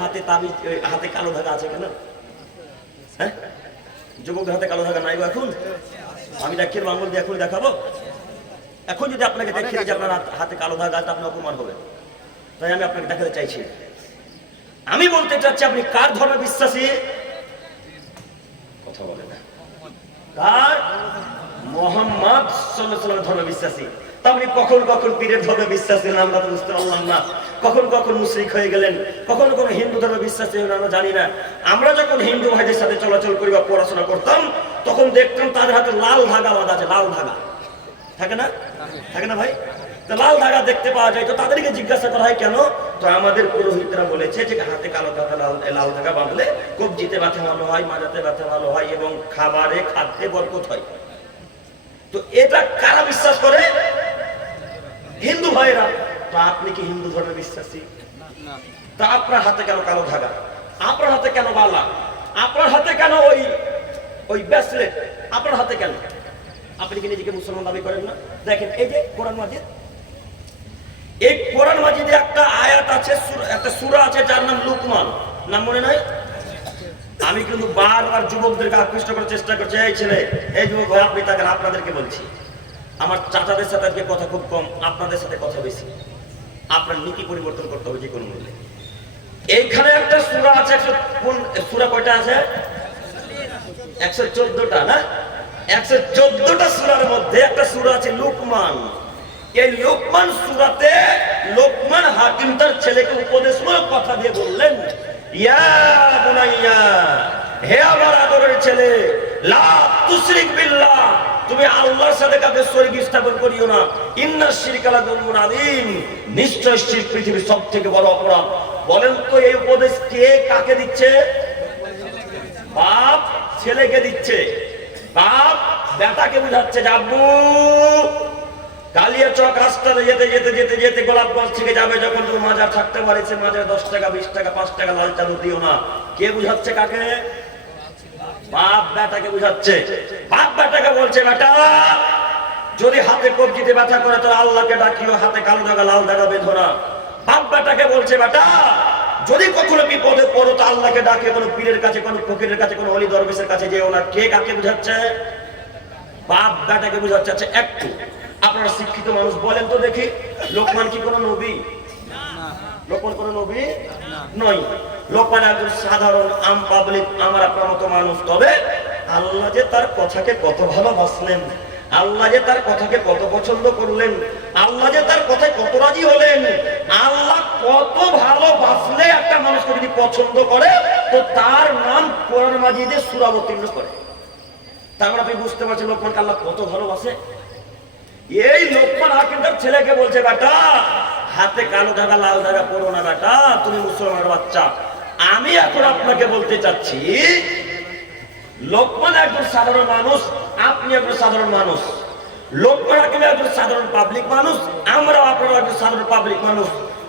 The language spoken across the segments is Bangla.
হাতে তাবিজ, হাতে কালো ধাগা আছে কেন? হ্যাঁ, যুবকদের হাতে কালো ধাগা নাই এখন? আমি দেখিয়ে আঙুল দিয়ে এখন দেখাবো। এখন যদি আপনাকে দেখিয়ে যে আপনার হাতে কালো ধাগা আছে, আপনি অপমান হবে। তাই আমি আপনাকে দেখাতে চাইছি। আমি বলতে চাচ্ছি, আপনি কার ধর্মে বিশ্বাসী? কথা বলে না। কার? মুহাম্মদ সাল্লাল্লাহু আলাইহি ওয়াসাল্লামের ধর্মে বিশ্বাসী। তা আপনি কখন কখন পীরের ধর্মে বিশ্বাসী না আমরা তো বুঝতে পারলাম না। কখন কখন মুশরিক হয়ে গেলেন, কখন কখন হিন্দু ধর্মে বিশ্বাসী হলেন আমরা জানি না। আমরা যখন হিন্দু ভাইদের সাথে চলাচল করি বা পড়াশোনা করতাম, তখন দেখতাম তাদের হাতে লাল ধাগা বাঁধা আছে। লাল ধাগা থাকে না? থাকে না ভাই? লাল ধাগা দেখতে পাওয়া যায়। তো তাদেরকে জিজ্ঞাসা করা হয় কেন? তো আমাদের পুরোহিতরা বলেছে যে হাতে কালো ধাগা, লাল ধাগা বাঁধলে কবজিতে ব্যথা ভালো হয়, মাজাতে ব্যথা ভালো হয় এবং খাদ্যে বরকত হয়। তো এটা কারা বিশ্বাস করে? হিন্দু ভাইরা। তো আপনি কি হিন্দু ধর্মে বিশ্বাসী? তা আপনার হাতে কেন কালো ধাগা? আপনার হাতে কেন বালা? আপনার হাতে কেন ওই ব্রেসলেট? আপনার হাতে কেন? আপনি কি নিজেকে মুসলমান দাবি করেন না? দেখেন এই যে কোরআন মাজিদ, এই কোরআন মাজিদে একটা আয়াত আছে, একটা সূরা আছে যার নাম লুকমান। নাম মনে নাই? আমি কিন্তু বারবার যুবকদেরকে আকৃষ্ট করার চেষ্টা করছি। এই ছেলে, এই যুবক ভাই, আপনি তাকে, আপনাদেরকে বলছি, আমার চাচাদের সাথে আজকে কথা খুব কম, আপনাদের সাথে কথা বেশি। আপনার নীতি পরিবর্তন করতে হবে যে কোনো মূল্যে। এইখানে একটা সূরা আছে, সূরা কয়টা আছে? 114টা না? 114টা সূরার মধ্যে একটা সূরা আছে লুকমান। এই লুকমান সূরাতে লোকমান হাকিম তার ছেলেকে উপদেশমূলক কথা দিয়ে বললেন, ইয়া বুনাইয়া, হে আমার আদরের ছেলে, লা তুশরিক বিল্লাহ, তুমি আল্লাহর সাথে কাউকে শরীক স্থাপন করিও না। ইন্নাশ শিরকা লাযুলমুন আযীম, নিশ্চয় শিরক পৃথিবীর সবথেকে বড় অপরাধ। বলেন তো এই উপদেশ কে কাকে দিচ্ছে? বাপ ছেলেকে দিচ্ছে। বাপ বেটাকে বুঝাচ্ছে যে আব্বু, কালিয়াচক রাস্তাতে যেতে যেতে যেতে যেতে গোলাপগঞ্জ থেকে যাবে যখন, তুমি মাজার থাকতে পারেছে, মাজারে 10 টাকা 20 টাকা 5 টাকা লাল চালু দিও না। কে বুঝাচ্ছে কাকে? বাপ বেটাকে বুঝাচ্ছে। বাপ বেটাকে বলছে, বেটা যদি হাতে কবজিতে ব্যথা করে তাহলে আল্লাহকে ডাকিও, হাতে কালো দাগা লাল দাগা বেঁধো না। বাপ বেটাকে বলছে, বেটা যদি কখনো বিপদে পড়ো তো আল্লাহকে ডাকিও, কোনো পীরের কাছে, কোনো ফকিরের কাছে, কোনো ওলি দরবেশের কাছে যেও না। কে কাকে বুঝাচ্ছে? বাপ বেটাকে বুঝাচ্ছে। আচ্ছা একটু আপনারা শিক্ষিত মানুষ বলেন তো দেখি, লোকমান কি কোনো নবী? লোকমান কোনো নবী নয়। লোকমান একজন সাধারণ আম পাবলিক, আমার আপনার মতো মানুষ। তবে আল্লাহ যে তার কথাকে কত ভালোবাসলেন, আল্লাহ যে তার কথাকে কত পছন্দ করলেন, আল্লাহ যে তার কথায় কত রাজি হলেন। আল্লাহ কত ভালোবাসলে একটা মানুষকে যদি পছন্দ করে, তো তার নাম কোরআন মাজিদে সূরা অবতীর্ণ করে। তার মানে আপনি বুঝতে পারছেন লোকমানকে আল্লাহ কত ভালোবাসে। এই লোকমান হাকিম তার ছেলেকে বলছে, বেটা হাতে কালো ধাগা লাল ধাগা পরো না বেটা, তুমি মুসলমানের বাচ্চা। আমি এখন আপনাকে বলতে চাচ্ছি, লোকমান একজন সাধারণ মানুষ, আপনি একজন সাধারণ মানুষ। লোকমান হাকিম একজন সাধারণ পাবলিক মানুষ, আমরা আপনারা একজন সাধারণ পাবলিক মানুষ।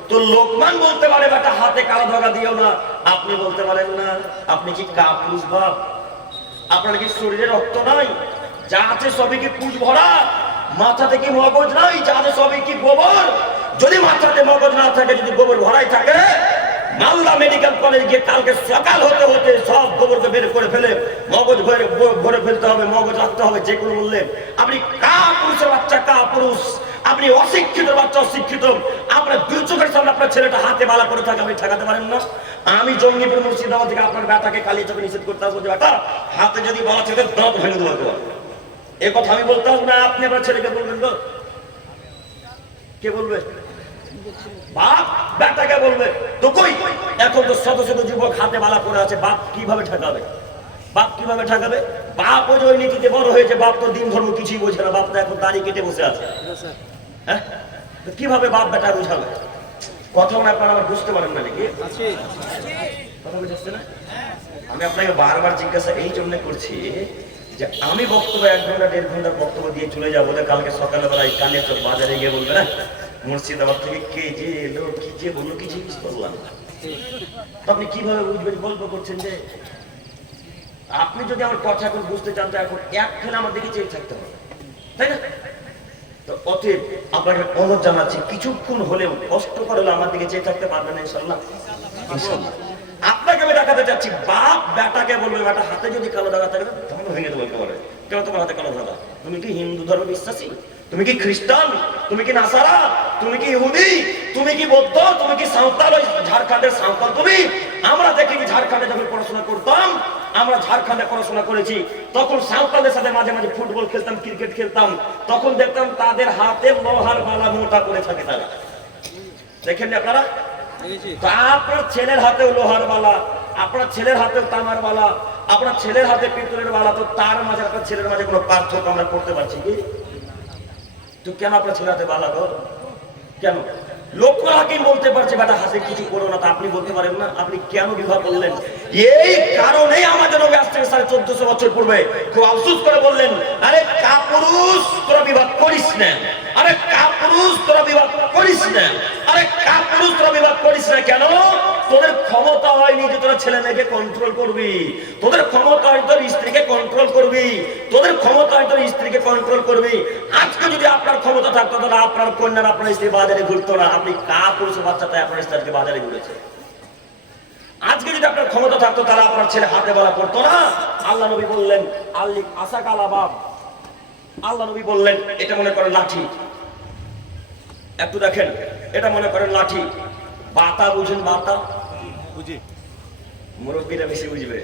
তো লোকমান বলতে পারে বেটা হাতে কালো ধাগা দিও না, আপনি বলতে পারেন না। আপনি কি কাপুরুষ বাপ? আপনার কি শরীরে রক্ত নাই? যা আছে সবই কি পুজ ভরা? মাথাতে কি মগজ নাই? যা আছে সবই কি গোবর? যদি মাথাতে মগজ না থাকে, যদি গোবর ভরাই থাকে, মালদা মেডিকেল কলেজ গিয়ে কালকে সকাল হতে হতে সব গোবরকে বের করে ফেলে মগজ ভরে ফেলতে হবে, মগজ রাখতে হবে যে কোনো মূল্যে। আপনি কাপুরুষের বাচ্চা, কাপুরুষ। আপনি অশিক্ষিত বাচ্চা, অশিক্ষিত। আপনার দুই চোখের সামনে আপনার ছেলেটা হাতে বালা করে থাকে, আপনি ঠেকাতে পারেন না। আমি জঙ্গিপুর মুর্শিদাবাদ থেকে আপনার বেটাকে কালিয়ে চোখে নিষেধ করতে আসবো যে বেটা হাতে যদি বালা থাকে দাঁত ভেঙে দেওয়া। এ কথা আমি বলতে আসবো না, আপনি আপনার ছেলেকে বলবেন তো? কে বলবে? বাপ বেটাকে বলবে। তো কই এখন তো শত শত যুবক হাতে বালা পড়ে আছে, বাপ কিভাবে ঠেকাবে? বাপ কিভাবে ঠেকাবে? বাপ ওই যে ওই নীতিতে বড় হয়েছে, বাপ তো দিন ধর্ম কিছুই বোঝে না, বাপ তো এখন দাড়ি কেটে বসে আছে। হ্যাঁ, কিভাবে বাপ বেটা বুঝাবে? কথা আপনারা আমার বুঝতে পারেন না নাকি? কথা বুঝতে না? আমি আপনাকে বারবার জিজ্ঞাসা এই জন্য করছি যে আমি বক্তব্য 1 ঘন্টা 1.5 ঘন্টার বক্তব্য দিয়ে চলে যাবো, কালকে সকালবেলায় কালিয়াচক বাজারে গিয়ে বলবে না মুর্শিদাবাদ থেকে কে যে এলো, কি যে বললো, কি জিজ্ঞেস করলাম। আপনি কিভাবে বুঝবেন? গল্প করছেন যে আপনি যদি আমার কথা এখন বুঝতে চান, তো এখন এক ফেলে আমার দিকে চেয়ে থাকতে হবে, তাই না? তো অতএব আপনাকে অনুরোধ জানাচ্ছি, কিছুক্ষণ হলেও কষ্ট করে আমার দিকে চেয়ে থাকতে পারবেন না ইনশাআল্লাহ? ইনশাআল্লাহ। দেখাতে চাচ্ছি, বাপ বেটাকে বলবে বেটা হাতে যদি কালো দাগা থাকে তখন ভেঙে দেবো একেবারে। কেন তোমার হাতে কালো দাগা? তুমি কি হিন্দু ধর্ম বিশ্বাসী? তুমি কি খ্রিস্টান? তুমি কি নাসারা? তুমি কি ইহুদি? তুমি কি বৌদ্ধ? তুমি কি সাঁওতাল? ওই ঝাড়খণ্ডের সাঁওতাল তুমি? আমরা দেখি ঝাড়খণ্ডে যখন পড়াশোনা করতাম, আমরা ঝাড়খণ্ডে পড়াশোনা করেছি, তখন সাঁওতালদের সাথে মাঝে মাঝে ফুটবল খেলতাম, ক্রিকেট খেলতাম, তখন দেখতাম তাদের হাতে লোহার বালা মোটা করে থাকে। তারা দেখেন আপনারা? আপনার ছেলের হাতেও লোহার বালা, আপনার ছেলের হাতেও তামার বালা, আপনার ছেলের হাতে পিতলের বালা, তো তার মাঝে আপনার ছেলের মাঝে কোনো পার্থক্য আমরা করতে পারছি কি? তো কেন আপনার ছেলে হাতে বালা গো? কেন? লোকরা হাকিম বলতে পারছে বেটা হাতে কিছু করো না, তা আপনি বলতে পারেন না? আপনি কেন বিবাহ করলেন? এই কারণেই আমাদের নবী আজ থেকে 1450 বছর পূর্বে খুব আফসোস করে বললেন, আরে কাপুরুষ তোরা বিবাহ করিস না, আরে কাপুরুষ তোরা বিবাহ করিস না, আরে কাপুরুষ তোরা বিবাহ করিস না। কেন? তোদের ক্ষমতা হয়নি যে তোরা ছেলে মেয়েকে কন্ট্রোল করবি, তোদের ক্ষমতা হয় তোর স্ত্রীকে কন্ট্রোল করবি, তোদের ক্ষমতা হয় তোর স্ত্রীকে কন্ট্রোল করবি। আজকে যদি আপনার ক্ষমতা থাকতো তাহলে আপনার কন্যার আপনার স্ত্রী বাজারে ঘুরতো না। আপনি কাপুরুষ বাচ্চাটা আপনার স্ত্রীকে বাজারে ঘুরেছে। আজকে যদি আপনার ক্ষমতা থাকতো তাহলে আপনার ছেলে হাতে বালা পড়তো না। আল্লাহ নবী বললেন আল্লিক আশা কালাবাব, আল্লাহ নবী বললেন এটা মনে করেন লাঠি, একটু দেখেন, এটা মনে করেন লাঠি। বাতা বুঝেন? বাতা বুঝি, মুরব্বীরা বেশি বুঝবে,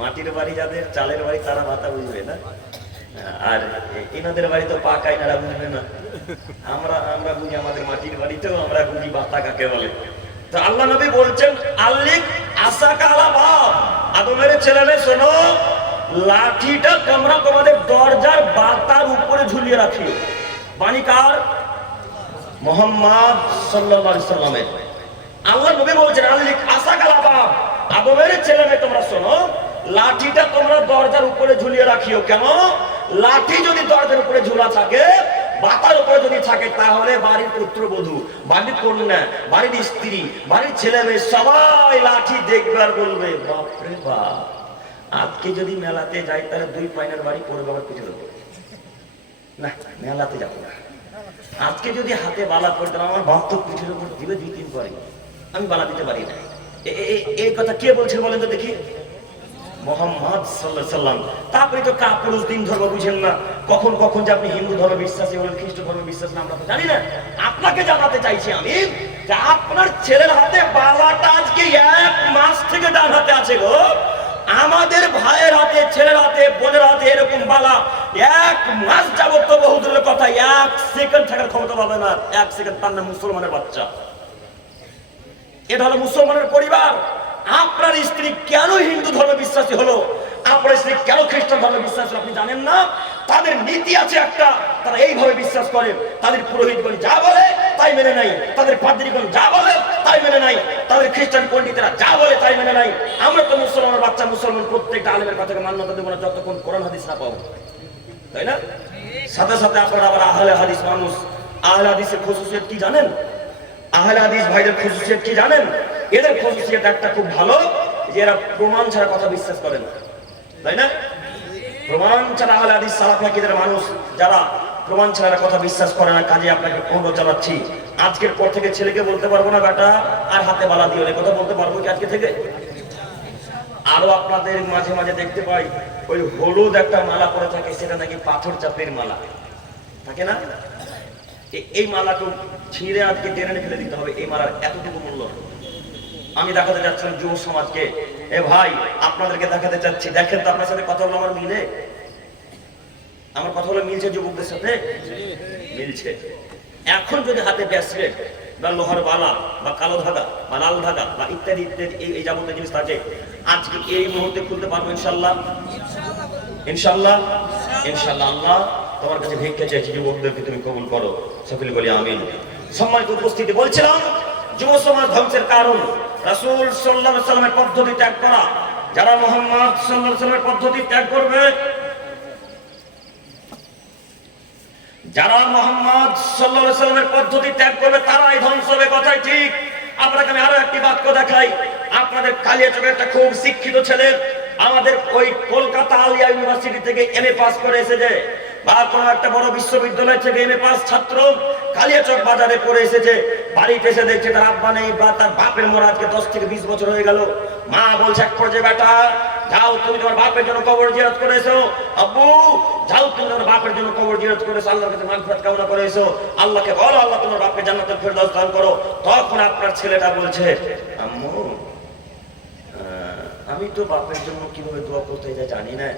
মাটির বাড়ি যাদের, চালের বাড়ি, তারা বাতা বুঝবে না। আর এনাদের বাড়ি তো পাকা, এনারা বুঝবে না। আমরা বুঝি আমাদের মাটির বাড়িতেও, আমরা বুঝি বাতা কাকে বলে। তো আল্লাহ নবী বলছেন আল্লিক আশা কালাবাব, আদমের ছেলেরা শোনো, লাঠিটা তোমরা তোমাদের দরজার বাতার উপরে ঝুলিয়ে রাখিও। বাণী কার? মুহাম্মদ সাল্লাল্লাহু আলাইহি সাল্লামের। আল্লাহ নবী বলছেন আল্লিক আশা কালাবাব, আদমের ছেলেরা তোমরা শোনো, লাঠিটা তোমরা দরজার উপরে ঝুলিয়ে রাখিও। কেন? লাঠি যদি দরজার উপরে ঝুলা থাকে, বাতার উপরে যদি থাকে, তাহলে বাড়ির পুত্রবধূ, বাড়ির কন্যা, বাড়ির স্ত্রী, বাড়ির ছেলে মেয়ে সবাই লাঠি দেখবে আর বলবে বাপরে বাপ, আজকে যদি মেলাতে যাই তাহলে 2 পাইনের বাড়ি পড়ে বাবার পিঠে দেবো না, মেলাতে যাবো না। আজকে যদি হাতে বালা পড়তাম আমার বাপ তো পিঠের উপর দিবে 2-3 পরে, আমি বালা দিতে পারি না। এই কথা কে বলছেন বলেন তো দেখি? মুহাম্মদ সাল্লাল্লাহু আলাইহি সাল্লাম। তারপরে তো কাপুরুষ দিন ধর্ম বুঝেন না, কখন কখন যে আপনি হিন্দু ধর্ম বিশ্বাসী হলেন, খ্রিস্ট ধর্ম বিশ্বাসী আমরা তো জানি না। আপনাকে জানাতে চাইছি আমি যে আপনার ছেলের হাতে বালাটা আজকে 1 মাস থেকে ডান হাতে আছে গো। আমাদের ভাইয়ের হাতে, ছেলের হাতে, বোনের হাতে এরকম বালা 1 মাস যাবত, তো বহু দূরের কথা 1 সেকেন্ড থাকার ক্ষমতা পাবে না। 1 সেকেন্ড তার নাম মুসলমানের বাচ্চা। এটা হলো মুসলমানের পরিবার। আপনার স্ত্রী কেন হিন্দু ধর্ম বিশ্বাসী হলো, আপনার স্ত্রী কেন খ্রিস্টান ধর্ম বিশ্বাস হলো আপনি জানেন না? তাদের নীতি আছে একটা, তারা এইভাবে বিশ্বাস করে। তাদের পুরোহিতগণ যা বলে তাই মেনে নাই, তাদের পাদ্রীগণ যা বলে তাই মেনে নাই, তাদের খ্রিস্টান পণ্ডিতেরা যা বলে তাই মেনে নাই। আমরা তো মুসলমানের বাচ্চা, মুসলমান প্রত্যেকটা আলেমের কথাকে মান্যতা দেবো না যতক্ষণ কোরআন হাদিস না পাবো, তাই না? সাথে সাথে আপনারা আবার আহলে হাদিস মানুষ, আহলে হাদিসের খুশুসিয়ত কি জানেন? আহলে হাদিস ভাইদের খুশুসিয়ত কি জানেন? এদের খুশুসিয়ত একটা খুব ভালো, যে এরা প্রমাণ ছাড়া কথা বিশ্বাস করে না, তাই না? প্রমাণ ছাড়া আহলে হাদিস সালাফিদের মানুষ যারা প্রমাণ ছাড়া কথা বিশ্বাস করে না। কাজে আপনাকে অনুরোধ জানাচ্ছি, আজকের পর থেকে ছেলেকে বলতে পারবো না বেটা আর হাতে বালা দিও, কথা বলতে পারবো কি আজকে থেকে? আরো আপনাদের মাঝে মাঝে দেখতে পাই ওই হলুদ একটা মালা পরে থাকে, সেটা নাকি পাথর চাপের মালা থাকে না? এই মালাকে ছিঁড়ে আজকে টেনে ফেলে দিতে হবে। এই মালার এতটুকু মূল্য। আমি দেখাতে চাচ্ছিলাম যুব সমাজকে, এ ভাই আপনাদেরকে দেখাতে চাচ্ছি, দেখেন তো আপনার সাথে কথা বলে আমার মিলে, আমার কথা বলে মিলছে? যুবকদের সাথে মিলছে। এখন যদি হাতে ব্রেসলেট বা লোহার বালা বা কালো ধাগা বা লাল ধাগা বা ইত্যাদি ইত্যাদি এই যাবতীয় জিনিস থাকে, আজকে এই মুহূর্তে খুলতে পারবো ইনশাল্লাহ? ইনশাল্লাহ, ইনশাল্লাহ। আল্লাহ তোমার কাছে ভিক্ষা চাইছি, যুবকদেরকে তুমি কবুল করো, সকলে বলি আমিন। সম্মানিত উপস্থিতি, বলছিলাম যুব সমাজ ধ্বংসের কারণ রাসূল সাল্লাল্লাহু আলাইহি সাল্লামের পদ্ধতি ত্যাগ করা। যারা মুহাম্মদ সাল্লাল্লাহু আলাইহি সাল্লামের পদ্ধতি ত্যাগ করবে, যারা মুহাম্মদ সাল্লাল্লাহু আলাইহি সাল্লামের পদ্ধতি ত্যাগ করবে, তারাই ধ্বংস হবে, কথাই ঠিক। আপনাকে আমি আরো একটি বাক্য দেখাই। আপনাদের কালিয়াচকের একটা খুব শিক্ষিত ছেলে আমাদের ওই কলকাতা আলিয়া ইউনিভার্সিটি থেকে এমএ পাস করে এসেছে, বা কোনো একটা বড় বিশ্ববিদ্যালয় থেকে এমএ পাস ছাত্র কালিয়াচক বাজারে পড়ে এসেছে। বাড়িতে এসে দেখছে তার আব্বা নেই, বা তার বাপের মরা আজকে 10 থেকে 20 বছর হয়ে গেল। মা বলছে এক পর্যায়ে বেটা যাও তুমি তোমার বাপের জন্য কবর জিয়ারত করেছো, আব্বু যাও তুমি তোমার বাপের জন্য কবর জিয়ারত করেছো, আল্লাহর কাছে মাগফিরাত কামনা করেছো, আল্লাহকে বলো আল্লাহ তোমার বাপকে জান্নাতুল ফেরদাউস দান করো। তখন আপনার ছেলেটা বলছে আম্মু আমি তো বাপের জন্য কিভাবে দোয়া করতে যাই জানি না,